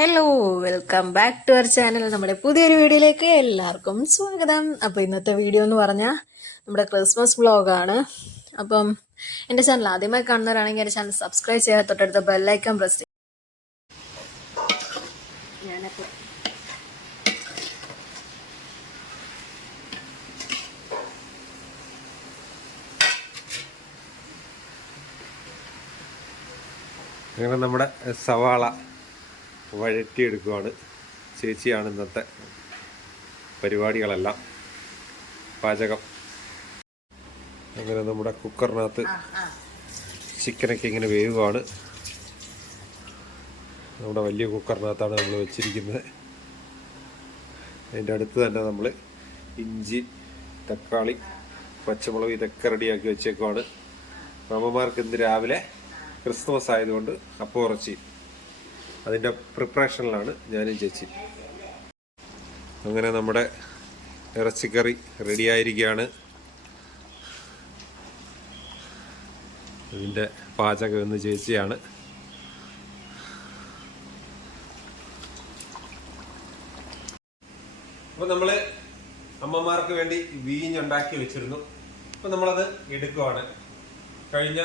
Hello, welcome back to our channel. നമ്മുടെ പുതിയൊരു വീഡിയോയിലേക്ക് എല്ലാവർക്കും സ്വാഗതം. അപ്പോൾ ഇന്നത്തെ വീഡിയോ എന്ന് പറഞ്ഞാൽ നമ്മുടെ ക്രിസ്മസ് വ്ളോഗാണ്. അപ്പം എൻ്റെ ചാനൽ ആദ്യമായി കാണുന്നവരാണെങ്കിൽ എൻ്റെ ചാനൽ സബ്സ്ക്രൈബ് ചെയ്യാൻ തൊട്ടടുത്ത ബെല്ലൈക്കൺ പ്രസ് ചെയ്യും. ഞാനപ്പോൾ അങ്ങനെ നമ്മുടെ സവാള വഴറ്റിയെടുക്കുവാണ്. ചേച്ചിയാണ് ഇന്നത്തെ പരിപാടികളെല്ലാം, പാചകം. അങ്ങനെ നമ്മുടെ കുക്കറിനകത്ത് ചിക്കനൊക്കെ ഇങ്ങനെ വേവുകയാണ്. നമ്മുടെ വലിയ കുക്കറിനകത്താണ് നമ്മൾ വെച്ചിരിക്കുന്നത്. അതിൻ്റെ അടുത്ത് തന്നെ നമ്മൾ ഇഞ്ചി, തക്കാളി, പച്ചമുളക് ഇതൊക്കെ റെഡിയാക്കി വെച്ചേക്കുവാണ്. അമ്മമാർക്ക് ഇന്ന് രാവിലെ ക്രിസ്മസ് ആയതുകൊണ്ട് അപ്പം ഇറച്ചി, അതിൻ്റെ പ്രിപ്പറേഷനിലാണ് ഞാനും ചേച്ചി. അങ്ങനെ നമ്മുടെ ഇറച്ചിക്കറി റെഡിയായിരിക്കുകയാണ്. ഇതിൻ്റെ പാചകം എന്ന് ചേച്ചിയാണ്. അപ്പോൾ നമ്മൾ അമ്മമാർക്ക് വേണ്ടി വീഞ്ഞുണ്ടാക്കി വെച്ചിരുന്നു. അപ്പം നമ്മളത് എടുക്കുവാണ്. കഴിഞ്ഞ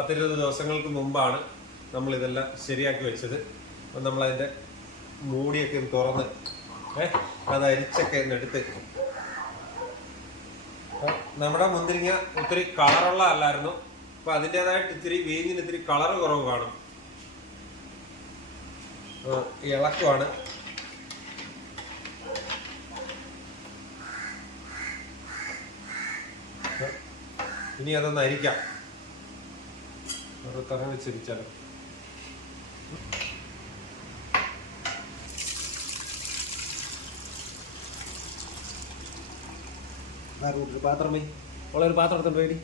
10-20 ദിവസങ്ങൾക്ക് മുമ്പാണ് നമ്മളിതെല്ലാം ശരിയാക്കി വെച്ചത്. അപ്പം നമ്മളതിൻ്റെ മൂടിയൊക്കെ തുറന്ന് അത് അരിച്ചൊക്കെ എടുത്ത്, നമ്മുടെ മുന്തിരിങ്ങ ഒത്തിരി കളറുള്ള അല്ലായിരുന്നു. അപ്പം അതിൻ്റെതായിട്ട് ഇത്തിരി വീഞ്ഞിന് ഇത്തിരി കളറ് കുറവ് കാണും. ഇളക്കുവാണ്. ഇനി അതൊന്ന് അരിക്കാം. തറ വെച്ചിരിച്ചാലോ. പാത്രം ഒരു പാത്രം എടുത്തോണ്ട് വേണ്ടി.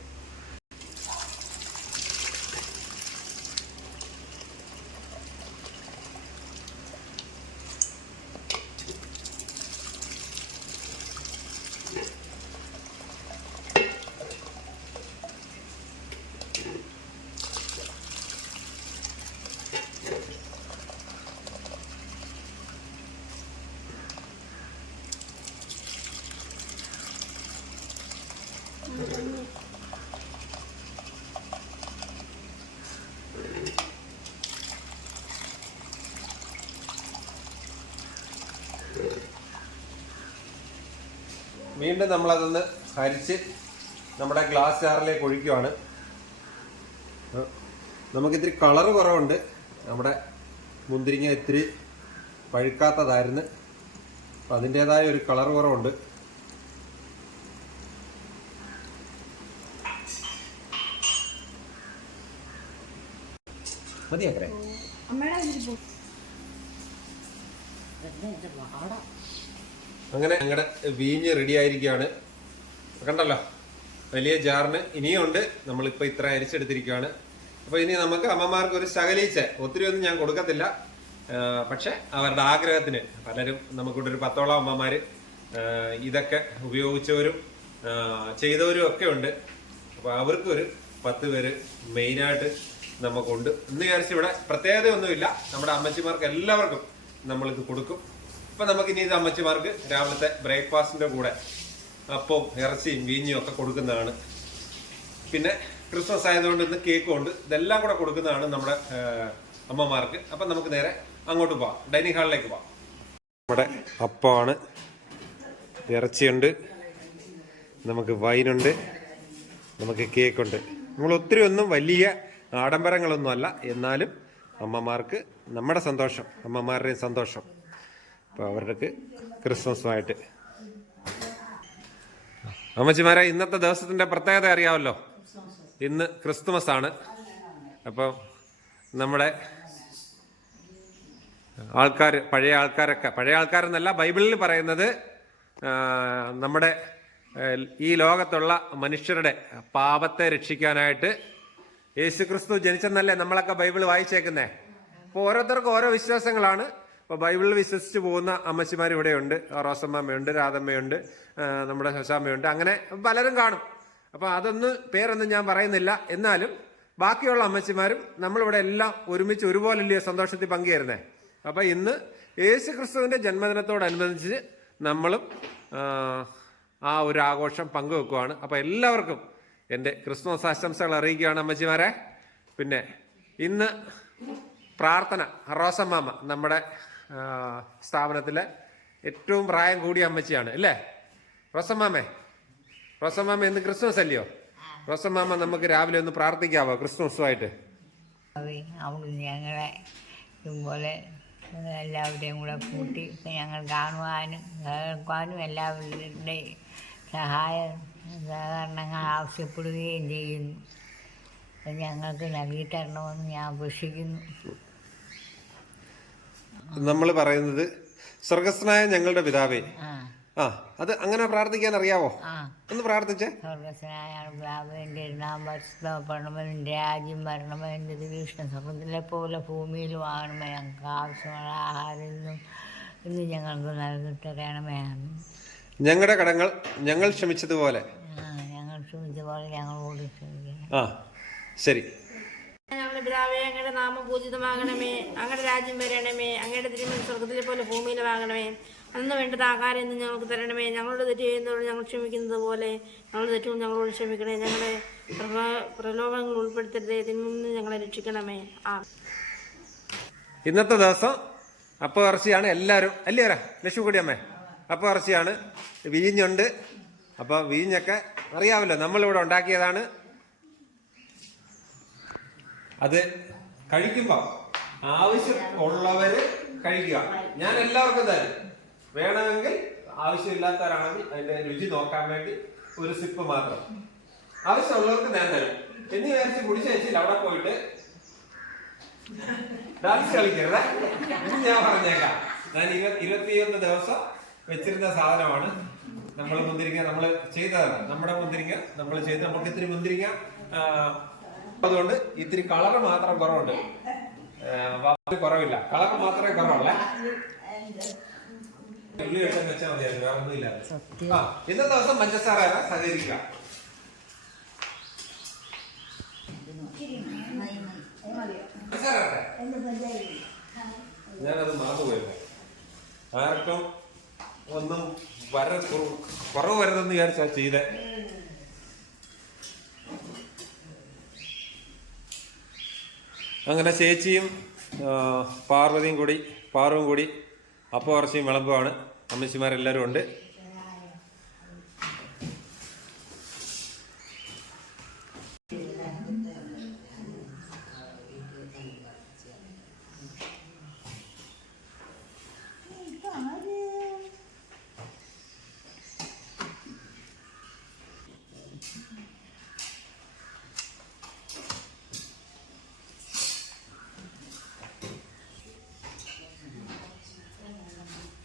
വീണ്ടും നമ്മളതൊന്ന് അരിച്ച് നമ്മുടെ ഗ്ലാസ് ജാറിലേക്ക് ഒഴിക്കുവാണ്. നമുക്കിത്തിരി കളറ് കുറവുണ്ട്. നമ്മുടെ മുന്തിരിങ്ങ ഇത്തിരി പഴുക്കാത്തതായിരുന്നു. അപ്പം അതിൻ്റെതായ ഒരു കളർ കുറവുണ്ട്. മതിയാക്കേ. അങ്ങനെ ഞങ്ങളുടെ വീഞ്ഞ് റെഡി ആയിരിക്കുകയാണ്. കണ്ടല്ലോ, വലിയ ജാറിന് ഇനിയുണ്ട്. നമ്മളിപ്പോൾ ഇത്ര അരിച്ചെടുത്തിരിക്കുകയാണ്. അപ്പോൾ ഇനി നമുക്ക് അമ്മമാർക്ക് ഒരു ശകലീച്ച, ഒത്തിരി ഒന്നും ഞാൻ കൊടുക്കത്തില്ല. പക്ഷെ അവരുടെ ആഗ്രഹത്തിന് പലരും, നമുക്കിവിടെ ഒരു 10ഓളം അമ്മമാർ ഇതൊക്കെ ഉപയോഗിച്ചവരും ചെയ്തവരും ഒക്കെ ഉണ്ട്. അപ്പോൾ അവർക്കൊരു 10 പേര് മെയിനായിട്ട് നമുക്കുണ്ട്. ഇന്ന് വിചാരിച്ച് ഇവിടെ പ്രത്യേകതയൊന്നുമില്ല. നമ്മുടെ അമ്മച്ചിമാർക്ക് എല്ലാവർക്കും നമ്മളിത് കൊടുക്കും. അപ്പം നമുക്കിനി ഇത് അമ്മച്ചിമാർക്ക് രാവിലത്തെ ബ്രേക്ക്ഫാസ്റ്റിൻ്റെ കൂടെ അപ്പവും ഇറച്ചിയും വീഞ്ഞും ഒക്കെ കൊടുക്കുന്നതാണ്. പിന്നെ ക്രിസ്മസ് ആയതുകൊണ്ട് ഇന്ന് കേക്കും ഉണ്ട്. ഇതെല്ലാം കൂടെ കൊടുക്കുന്നതാണ് നമ്മുടെ അമ്മമാർക്ക്. അപ്പം നമുക്ക് നേരെ അങ്ങോട്ട് പോവാം, ഡൈനിങ് ഹാളിലേക്ക് പോവാം. നമ്മുടെ അപ്പമാണ്, ഇറച്ചിയുണ്ട്, നമുക്ക് വൈനുണ്ട്, നമുക്ക് കേക്കുണ്ട്. നമ്മൾ ഒത്തിരി ഒന്നും വലിയ ആഡംബരങ്ങളൊന്നും അല്ല, എന്നാലും അമ്മമാർക്ക് നമ്മുടെ സന്തോഷം, അമ്മമാരുടെയും സന്തോഷം. അപ്പോൾ അവർക്ക് ക്രിസ്മസുമായിട്ട്. അമ്മച്ചിമാരെ, ഇന്നത്തെ ദിവസത്തിൻ്റെ പ്രത്യേകത അറിയാമല്ലോ. ഇന്ന് ക്രിസ്തുമസ് ആണ്. അപ്പം നമ്മുടെ ആൾക്കാർ, പഴയ ആൾക്കാരെന്നല്ല ബൈബിളിൽ പറയുന്നത്, നമ്മുടെ ഈ ലോകത്തുള്ള മനുഷ്യരുടെ പാപത്തെ രക്ഷിക്കാനായിട്ട് യേശുക്രിസ്തു ജനിച്ചെന്നല്ലേ നമ്മളൊക്കെ ബൈബിൾ വായിച്ചേക്കുന്നേ. അപ്പോൾ ഓരോരുത്തർക്കും ഓരോ വിശ്വാസങ്ങളാണ്. അപ്പോൾ ബൈബിളിൽ വിശ്വസിച്ച് പോകുന്ന അമ്മച്ചിമാർ ഇവിടെയുണ്ട്. റോസമ്മയുണ്ട്, രാധമ്മയുണ്ട്, നമ്മുടെ ശശാമ്മയുണ്ട്, അങ്ങനെ പലരും കാണും. അപ്പോൾ പേരൊന്നും ഞാൻ പറയുന്നില്ല. എന്നാലും ബാക്കിയുള്ള അമ്മച്ചിമാരും നമ്മളിവിടെ എല്ലാം ഒരുമിച്ച് ഒരുപോലല്ലേ സന്തോഷത്തിൽ പങ്കുചേരുന്നേ. അപ്പൊ ഇന്ന് യേശു ക്രിസ്തുവിന്റെ ജന്മദിനത്തോടനുബന്ധിച്ച് നമ്മളും ആ ഒരു ആഘോഷം പങ്കുവെക്കുവാണ്. അപ്പൊ എല്ലാവർക്കും എൻ്റെ ക്രിസ്മസ് ആശംസകൾ അറിയിക്കുകയാണ് അമ്മച്ചിമാരെ. പിന്നെ ഇന്ന് പ്രാർത്ഥന റോസമ്മാമ നമ്മുടെ സ്ഥാപനത്തിലെ ഏറ്റവും പ്രായം കൂടിയ അമ്മച്ചിയാണ് അല്ലേ റോസമ്മാമേ? റോസമ്മാമ ഇന്ന് ക്രിസ്മസ് അല്ലയോ? റോസമ്മാമ നമുക്ക് രാവിലെ ഒന്ന് പ്രാർത്ഥിക്കാവോ ക്രിസ്മസുമായിട്ട്? ഞങ്ങളെ ഇതുപോലെ എല്ലാവരെയും കൂടെ കൂട്ടി ഞങ്ങൾ കാണുവാനും കേൾക്കുവാനും എല്ലാവരുടെ സഹകരണങ്ങൾ ആവശ്യപ്പെടുകയും ചെയ്യുന്നു. ഞങ്ങൾക്ക് നൽകി തരണമെന്ന് ഞാൻ അപേക്ഷിക്കുന്നു. നമ്മൾ പറയുന്നത് സ്വർഗസ്നായ ഞങ്ങളുടെ പിതാവേ. അത് അങ്ങനെ പ്രാർത്ഥിക്കാൻ അറിയാവോ? ഒന്ന് പ്രാർത്ഥിച്ചേ. സ്വർഗസ്നായ പിതാവേ, എൻ്റെ നാം പരിശുദ്ധപ്പെടണമെന്ന്, എൻ്റെ രാജ്യം വരണമെന്ന്, എൻ്റെ തിരുവിഷ്ടം സ്വർഗത്തിലെ പോലെ ഭൂമിയിലും ആകണമേ. ഞങ്ങൾക്ക് ആവശ്യമുള്ള ആഹാരം ഇന്ന് ഞങ്ങൾക്ക് നൽകി തരണമേ. ഞങ്ങളുടെ കടങ്ങൾ ഞങ്ങൾ ക്ഷമിച്ചതുപോലെ ഞങ്ങൾ ക്ഷമിച്ചതുപോലെ ഞങ്ങളോട് ക്ഷമിക്കണം. ശരി. ഞങ്ങളുടെ പിതാവേ, അങ്ങയുടെ നാമം പൂജിതമാകണമേ. അങ്ങയുടെ രാജ്യം വരണമേ. അങ്ങയുടെ തിരുമനസ് സ്വർഗത്തിലെ പോലെ ഭൂമിയിലുമാകണമേ. അന്ന് വേണ്ടത് ആഹാരം ഇന്ന് ഞങ്ങൾക്ക് തരണമേ. ഞങ്ങളുടെ തെറ്റ് ചെയ്യുന്നതോട് ഞങ്ങൾ ക്ഷമിക്കുന്നത് പോലെ ഞങ്ങളുടെ തെറ്റും ഞങ്ങളോട് ക്ഷമിക്കണേ. ഞങ്ങളെ പ്രലോഭനങ്ങൾ ഉൾപ്പെടുത്തരുതേ, തിന്മയിൽ ഞങ്ങളെ രക്ഷിക്കണമേ. ഇന്നത്തെ ദിവസം അപ്പം ഇറച്ചിയാണ് എല്ലാവരും അല്ലേ ലക്ഷ്മിക്കുടിയമ്മേ? അപ്പം ഇറച്ചിയാണ്, വീഞ്ഞുണ്ട്. അപ്പോൾ വീഞ്ഞൊക്കെ അറിയാമല്ലോ, നമ്മളിവിടെ ഉണ്ടാക്കിയതാണ്. അത് കഴിക്കുമ്പോൾ ആവശ്യം ഉള്ളവര് കഴിക്കുക. ഞാൻ എല്ലാവർക്കും തരും. വേണമെങ്കിൽ ആവശ്യമില്ലാത്തവരാണെങ്കിൽ അതിന്റെ രുചി നോക്കാൻ വേണ്ടി ഒരു സിപ്പ് മാത്രം. ആവശ്യമുള്ളവർക്ക് ഞാൻ തരും എന്ന് വിചാരിച്ച് കുടിച്ചു വെച്ചില്ല അവിടെ പോയിട്ട് ഡാൻസ് കളിക്കരുത്. ഇത് ഞാൻ പറഞ്ഞേക്കാം. ഞാൻ 21 ദിവസം വെച്ചിരുന്ന സാധനമാണ്. നമ്മൾ മുന്തിരിങ്ങ നമ്മൾ ചെയ്തതാണ്. നമ്മുടെ മുന്തിരിങ്ങ നമ്മൾ ചെയ്ത് നമുക്ക് ഇത്തിരി മുന്തിരിങ്ങ അതുകൊണ്ട് ഇത്തിരി കളറ് മാത്രം കുറവുണ്ട്. കുറവില്ല, കളറ് മാത്രമേ കുറവുള്ളേ. ഉള്ളി വെച്ചാൽ വെച്ചാൽ മതിയായിരുന്നു, വേറെ ഒന്നുമില്ല. ഇന്നത്തെ ദിവസം പഞ്ചസാര സഹകരിക്കുക. ഞാനത് മറന്നുപോയില്ല. ആർക്കും ഒന്നും കുറവ് വരുന്നെന്ന് വിചാരിച്ചാ ചെയ്തേ. അങ്ങനെ ചേച്ചിയും പാർവതിയും പാറുവും കൂടി അപ്പം ഇറച്ചിയും വിളമ്പുവാണ്. അമ്മച്ചിമാരെല്ലാവരും ഉണ്ട്.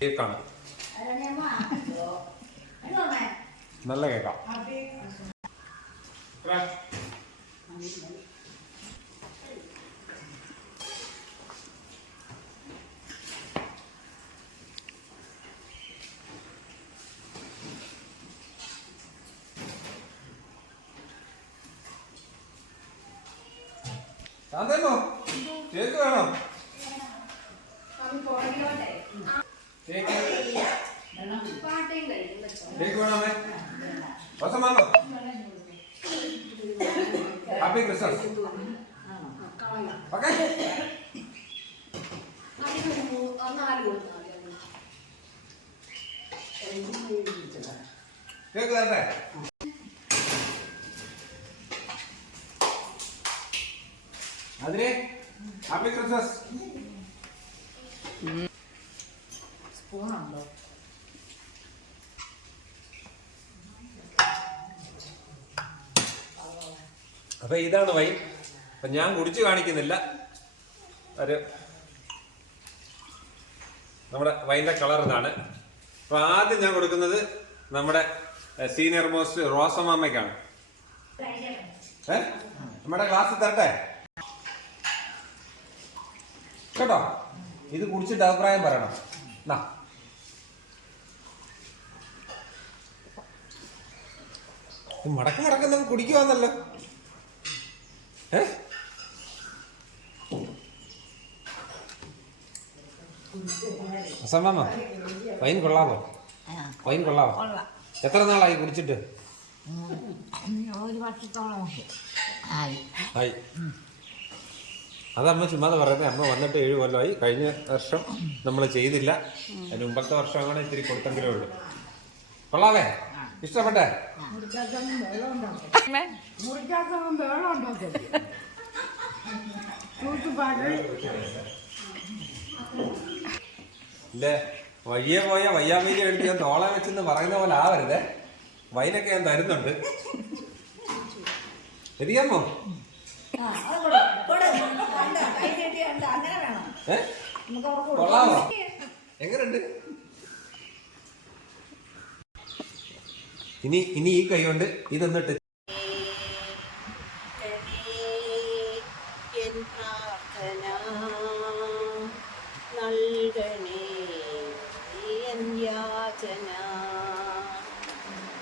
കേക്കാണ്, നല്ല കേക്കാം. അതേമോ കേക്ക് വേണം? കേക്ക് വേണമേ? Happy Christmas. ഓക്കെ, കേക്ക് തരട്ടെ? അതിനെ ഹാപ്പി ക്രിസ്മസ്. സ്പൂണുണ്ടോ? അപ്പൊ ഇതാണ് വൈൻ. അപ്പൊ ഞാൻ കുടിച്ചു കാണിക്കുന്നില്ല. നമ്മുടെ വൈൻ്റെ കളർ ഇതാണ്. അപ്പൊ ആദ്യം ഞാൻ കൊടുക്കുന്നത് നമ്മുടെ സീനിയർ മോസ്റ്റ് റോസമ്മയ്ക്കാണ്. നമ്മുടെ ക്ലാസ്സിൽ തരട്ടെ കേട്ടോ? ഇത് കുടിച്ചിട്ട് അഭിപ്രായം പറയണം. മടക്ക് മടക്കുന്ന കുടിക്കുവാന്നല്ലോ. അസമ്മ വൈൻ കൊള്ളാമോ? വൈൻ കൊള്ളാമോ? എത്ര നാളായി കുടിച്ചിട്ട്? ഒരു വർഷത്തോളം ആയി. ആയി. അതമ്മ ചുമ്മാതെ പറയുന്നത്. അമ്മ വന്നിട്ട് 7 കൊല്ലമായി. കഴിഞ്ഞ വർഷം നമ്മൾ ചെയ്തില്ല. അതിന് മുമ്പത്തെ വർഷം അങ്ങനെ ഇത്തിരി കൊടുത്തെങ്കിലേ ഉള്ളൂ. കൊള്ളാവേ? ഇഷ്ടപ്പെട്ടെ? ഇല്ലേ, വഴിയെ പോയ വയ്യാമീലി എടുത്ത് ഞാൻ തോളെ വെച്ചെന്ന് പറയുന്ന പോലെ ആവരുതേ. വൈനൊക്കെ ഞാൻ തരുന്നുണ്ട്. എതിയമ്മോ? കൊള്ളാമോ? എങ്ങനെയുണ്ട്? ഇനി ഈ കൈ കൊണ്ട് ഇതൊന്നിട്ട്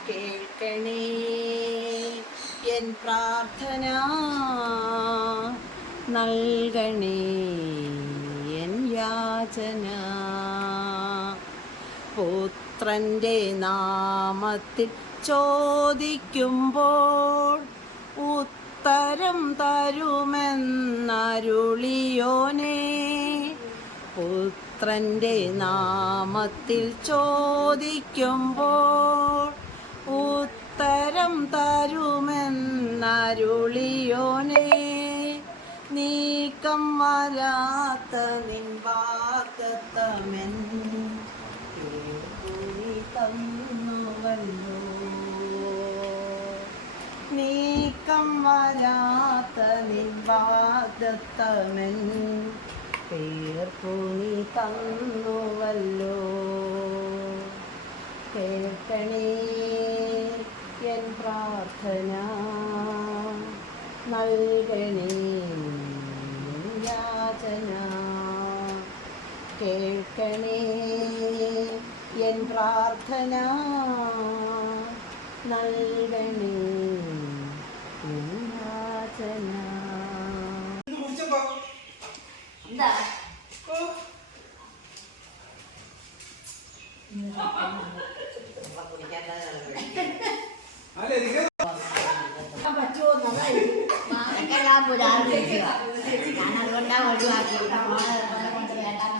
കേൾക്കണേ എൻ പ്രാർത്ഥന, നൽകണേ എൻ യാചന. പുത്രൻ്റെ നാമത്തിൽ ചോദിക്കുമ്പോൾ ഉത്തരം തരുമെന്നരുളിയോനേ. പുത്രൻ്റെ നാമത്തിൽ ചോദിക്കുമ്പോൾ ഉത്തരം തരുമെന്നരുളിയോനേ. നീക്കം വരാത്ത നിൻ വാഗ്ദത്തമെൻ തന്നുവല്ലോ. നീക്കം വരാത്ത നിൻ വാഗ്ദത്തമെൻ പേർക്കുനി തന്നുവല്ലോ. കേൾക്കണേ എൻ പ്രാർത്ഥന, നൽകണേ യാചന. കേൾക്കണേ എൻ പ്രാർത്ഥന, നൽകണേ യാചന. എന്താ ഞാനതുകൊണ്ടാ ഒഴിവാക്കി. കൊണ്ട് വേണ്ടാന്ന്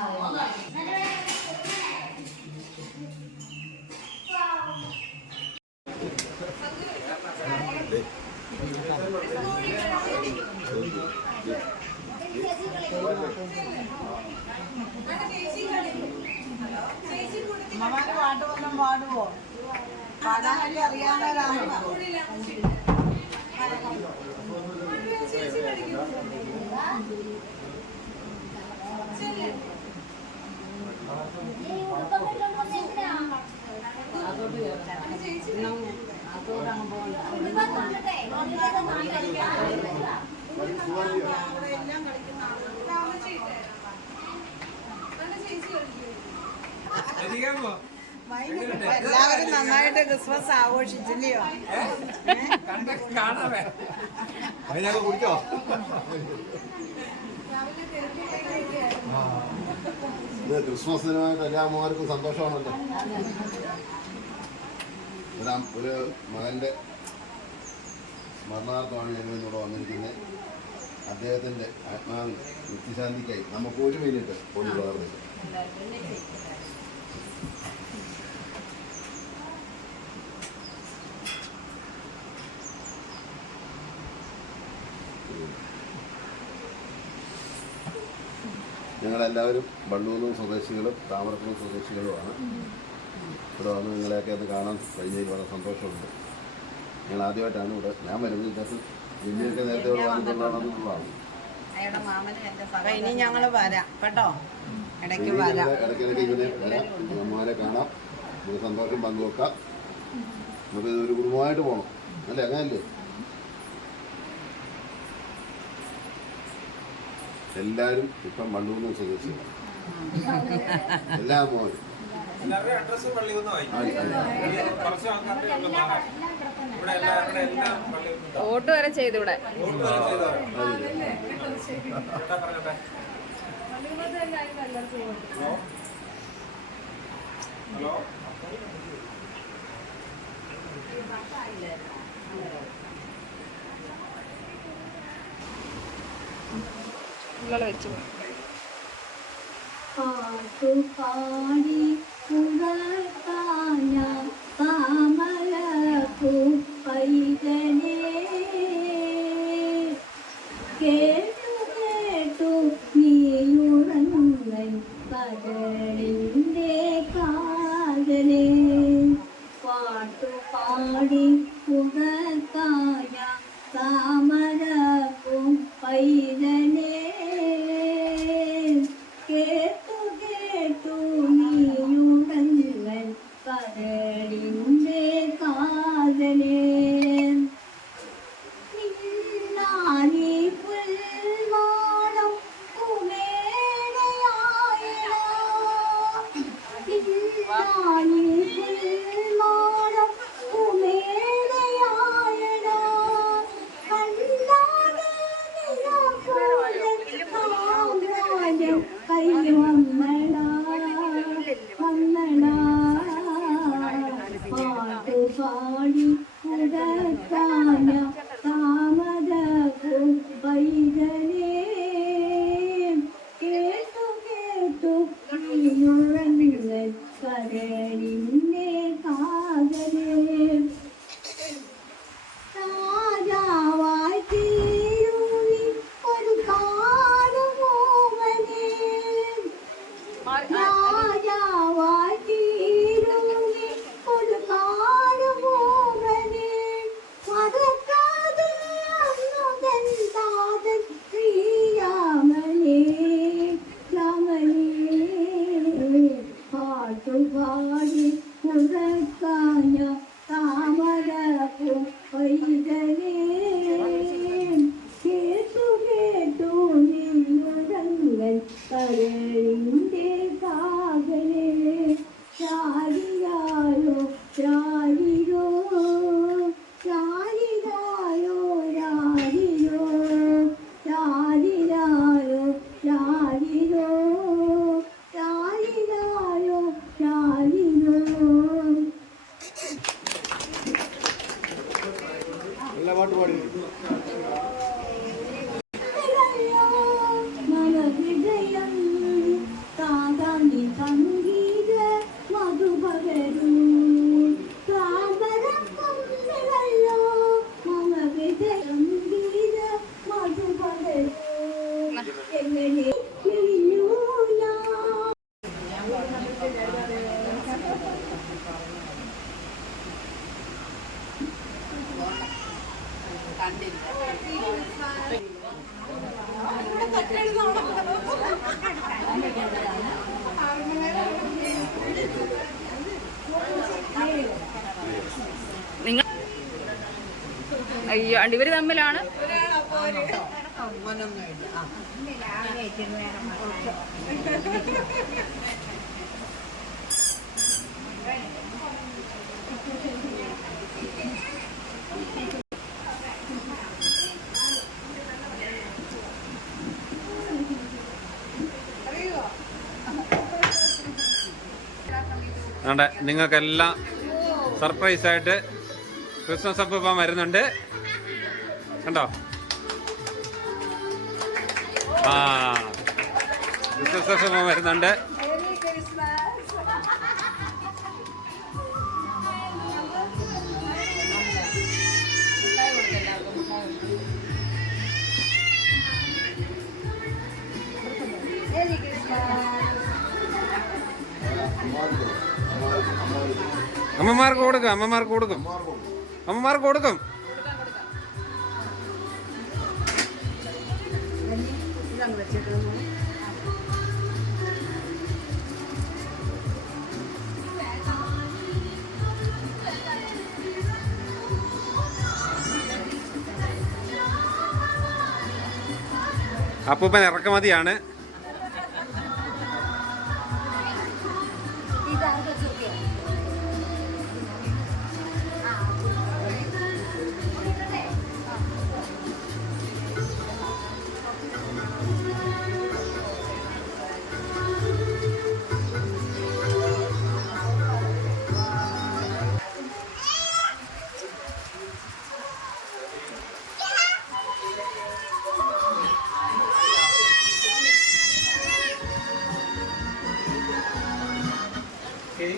അമ്മമാര് പാട്ട് വല്ലതും പാടുവോ? പാടാൻ വേണ്ടി അറിയാവുന്നവരാണോ? എല്ലാവരും നന്നായിട്ട് ക്രിസ്മസ് ആഘോഷിച്ചില്ലയോ? കാണാമേ അതിനൊക്കെ കുടിച്ചോ? ക്രിസ്മസിനുമായിട്ട് എല്ലാ അമ്മമാർക്കും സന്തോഷമാണല്ലോ. ഒരു മകൻ്റെ സ്മരണാർത്ഥമാണ് ഞങ്ങൾ ഇവിടെ വന്നിരിക്കുന്നത്. അദ്ദേഹത്തിൻ്റെ ആത്മാവിന് നിത്യശാന്തിക്കായി നമുക്ക് 1 മിനിറ്റ് ഒന്ന് പ്രാർത്ഥിക്കാം. ഞങ്ങളെല്ലാവരും വള്ളൂരും സ്വദേശികളും താമരക്കുളം സ്വദേശികളുമാണ്. ഇവിടെ വന്ന് നിങ്ങളെയൊക്കെ അത് കാണാൻ കഴിഞ്ഞതിൽ വളരെ സന്തോഷമുണ്ട്. ഞങ്ങൾ ആദ്യമായിട്ടാണ് ഇവിടെ ഞാൻ വരുന്നത്. ഇതിനകത്ത് ജില്ലയൊക്കെ നേരത്തെ ഇവിടെ വന്നിട്ടുള്ളതാണ്. ഇനി ഞങ്ങൾ വരാം കേട്ടോ, ഇടയ്ക്ക് വരാം. ഇടയ്ക്കിടയ്ക്ക് ഇങ്ങനെ വരാം, അമ്മമാരെ കാണാം, നമുക്ക് സന്തോഷം പങ്കുവെക്കാം. നമുക്ക് ഒരു കുടുംബമായിട്ട് പോകണം അല്ലേ? അങ്ങനല്ലേ? എല്ലാവരും ഇപ്പം വള്ളൂരിൽ സ്വദേശികളാണ്. എല്ലാ അമ്മമാരും അഡ്രസ്സും പള്ളി ഒന്നും ആയി. കുറച്ച് ആൾക്കാരുടെ ഇവിടെ എല്ലാം വോട്ട് വരെ ചെയ്തൂടെ? പറഞ്ഞോട്ടെ. ഹലോ പാട്ടുപാടി പുറത്താഞ്ഞ താമരപ്പൂ പൈതനേ കേട്ടു കേട്ടു നീയുറങ്ങൻ കടലിൻ്റെ കാതലേ പാട്ടുപാടി പുറത്താഞ്ഞ താമരപ്പൂ പൈതനേ കേട്ടു കേട്ടു നീയുടങ്ങൻ കടലിൻ്റെ കാതലേ നിന്നാലി പുൽവാണം കുമേരയായിട നിന്നാലി പുൽവാണം കുമേരയായിട കണ്ടാകെ നിലപോലെ സാമ്രാജ്യം കൈ വന്നടാ വന്നടാ പാട്ടുപാടി പുറത്താന താമരപ്പൂ പൈതലേ കേട്ടു കേട്ടു നീയുറങ്ങൻ കടലിൻ്റെ കാതലേ രാജാവായി തീരുനി ഒരു കാടുമോവനേ രാജാവായി തീരുനി ഒരു കാടുമോവനേ മറക്കാതെ അന്നു തൻ താതൻ ശ്രീരാമനേ രാമനേ പാട്ടുപാടി പുറത്താഞ്ഞ താമരപ്പൂ പൈതലേ കേട്ടു കേട്ടു നീയുറങ്ങൻ കടലിൻ്റെ കാതലേ ചാരിയായോ ചാരിരോ ചാരിരായോ രാരിരോ ചാരിരായോ ചാരിരോ ചാരിരായോ ചാരിരോ നല്ല പാട്ട് പാടി മലഹൃദയം താതാന്തി സംഗീത മധുപകരൂ പ്രാപരപ്പല്ലോ മലഹൃദയം ഗീത മധുപകരൂ എങ്ങനെ പിരിഞ്ഞു ഞാൻ നിങ്ങൾ അയ്യോ ഇവര് തമ്മിലാണ്. അതുകൊണ്ട് നിങ്ങൾക്കെല്ലാം സർപ്രൈസായിട്ട് ക്രിസ്മസ് അപ്പം വരുന്നുണ്ട്. കണ്ടോ? ആ ക്രിസ്മസ് അപ്പം വരുന്നുണ്ട്. അമ്മമാർക്ക് കൊടുക്കും, അമ്മമാർക്ക് കൊടുക്കും, അമ്മമാർക്ക് കൊടുക്കും. അപ്പൂപ്പൻ ഇറക്കുമതിയാണ്. ഓക്കെ.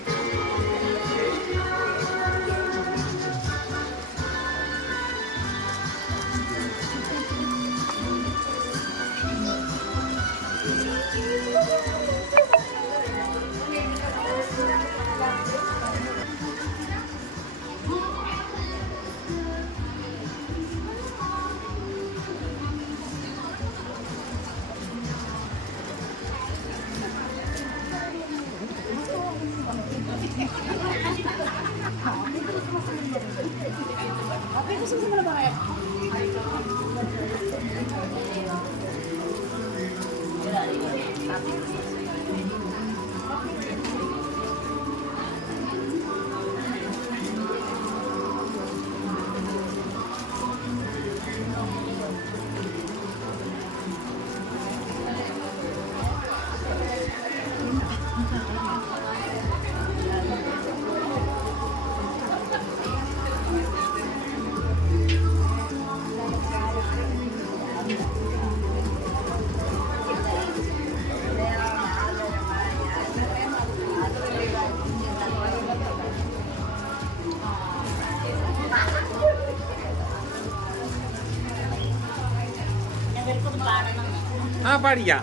ആ പാടിക്കാം,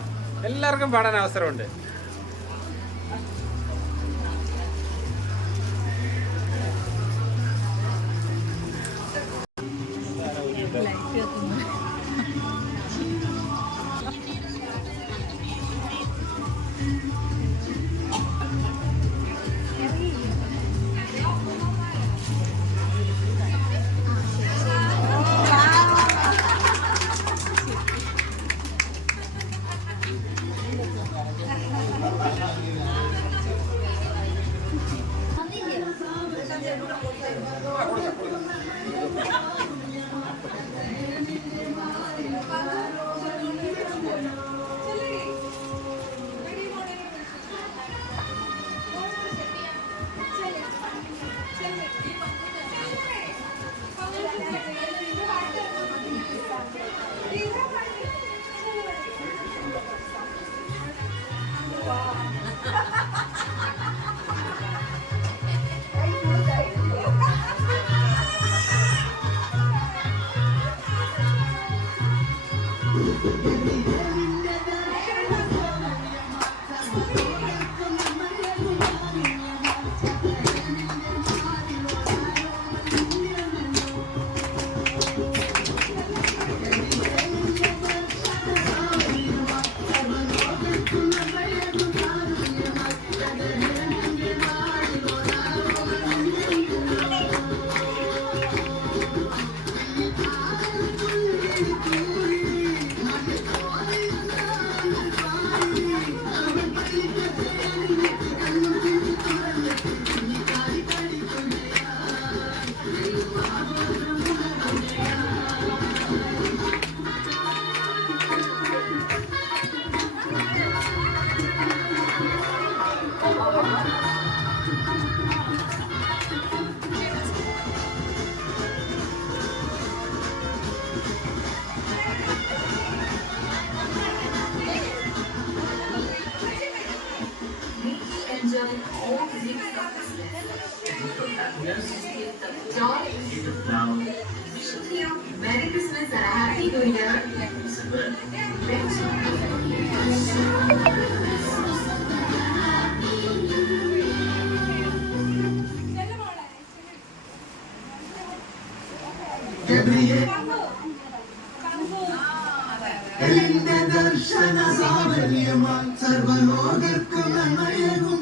എല്ലാവർക്കും പാടാൻ അവസരമുണ്ട്. Merry Christmas and a Happy New Year. Darshana സാഫല്യമായി സർവലോകർക്കും നന്മയേകും